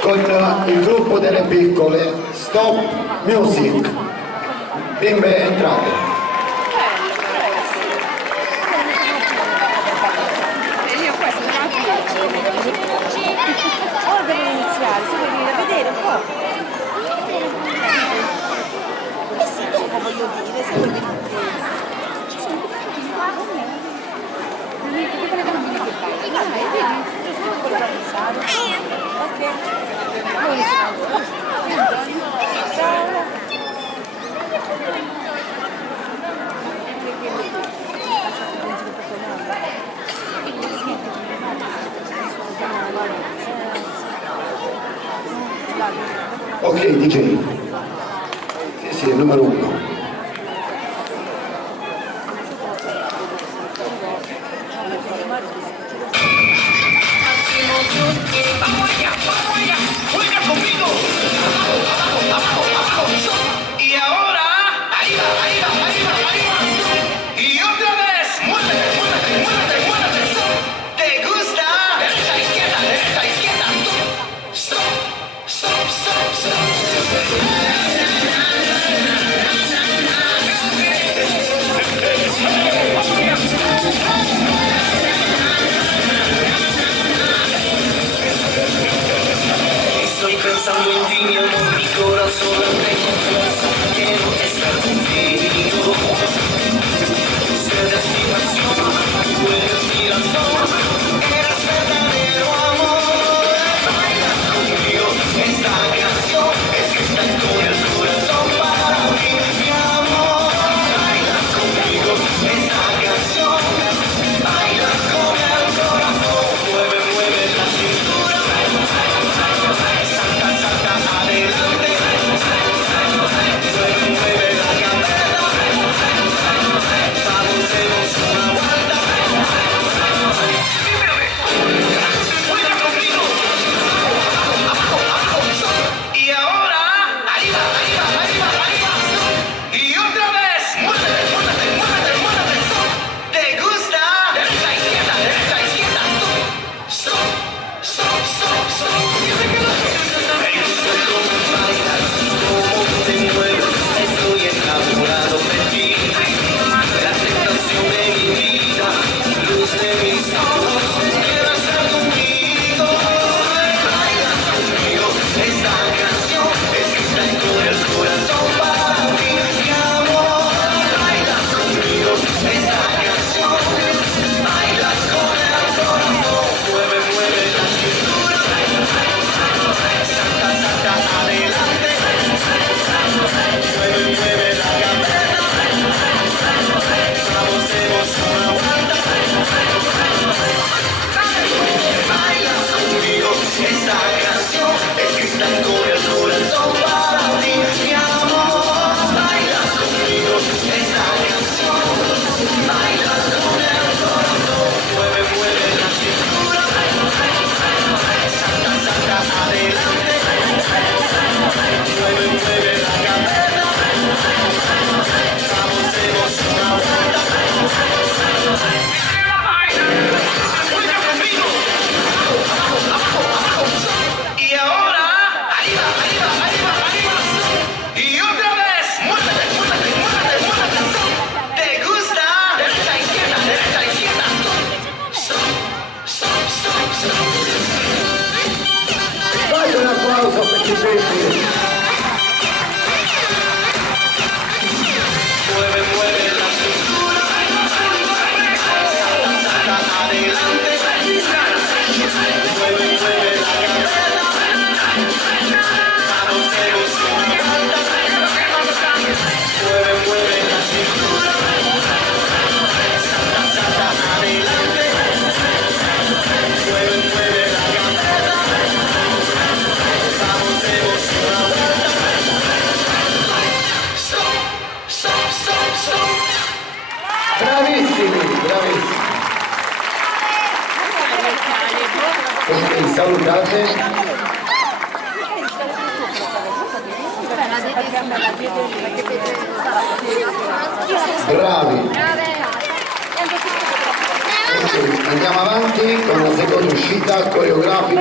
Con il gruppo delle piccole Stop Music. Bimbe, entrate. Ora devo iniziare, se vuoi venire a vedere un po'. Sì, dopo voglio dire, se vuoi venire. Ci sono tutti qua con me. Che quelle bambine che fanno? Dai, vedi? Sono quello da pensare. Ok. Ciao. Ok, DJ. Sì, il numero 1. Vamos allá, juega conmigo. Abajo, abajo, abajo, abajo. Y ahora, ahí va, ahí va, ahí va, ahí va. Y otra vez, muévete, muévete, muévete, muévete. ¿Te gusta? Derecha, izquierda, derecha, izquierda. Stop, stop, stop, stop. Estoy pensando en ti, mi amor, mi corazón lo tengo fuerza, quiero estar contigo. Ustedes mi pasión, tú eres mi razón, eres verdadero amor. Baila conmigo esta canción, es que está en todo el corazón para mí, mi amor. Baila conmigo esta canción, baila con el corazón, mueve, mueve la cintura. Adelante, mueve, mueve la cabeza, vamos, demos una vuelta. Juega conmigo. Abajo, abajo, y ahora, arriba, arriba, arriba, arriba. Y otra vez, muévete, muévete, muévete, muévete. ¿Te gusta? Derecha, izquierda, derecha, izquierda. Stop, stop, stop, stop. Te mueves, estoy enamorado de ti, la tentación de mi vida, luz de mis ojos, quiero estar conmigo, baila conmigo, esta canción es que está en todo el corazón para mí, mi amor, baila conmigo, esta canción, baila con el corazón, mueve, mueve la cintura, salta, salta, adelante. Mueve, mueve la cabeza, vamos, demos una vuelta. Baila conmigo esta canción, es que está con el corazón para ti, mi amor. Baila conmigo esta canción, baila con el corazón. Mueve, mueve la cintura, salta, salta, adelante. Mueve, mueve la cabeza. Vamos, demos una vuelta. Juega conmigo. Abajo, abajo, abajo. Y ahora, arriba, arriba, arriba, arriba. Y otra vez, muévete, muévete, muévete, muévete. ¿Te gusta? Derecha, izquierda, derecha, izquierda. Stop, stop, stop, stop. Dai un applauso per i bimbi. Mueve, mueve la cintura, salta adelante, mueve, mueve la cabeza, vamos, demos una vuelta, mueve, mueve la cintura, salta, salta adelante, mueve, mueve la cabeza, vamos, demos una vuelta. Stop, stop, stop, stop. Bravissimi, bravissimi. Ok, salutate. Bravi. Ok, andiamo avanti con la seconda uscita coreografica.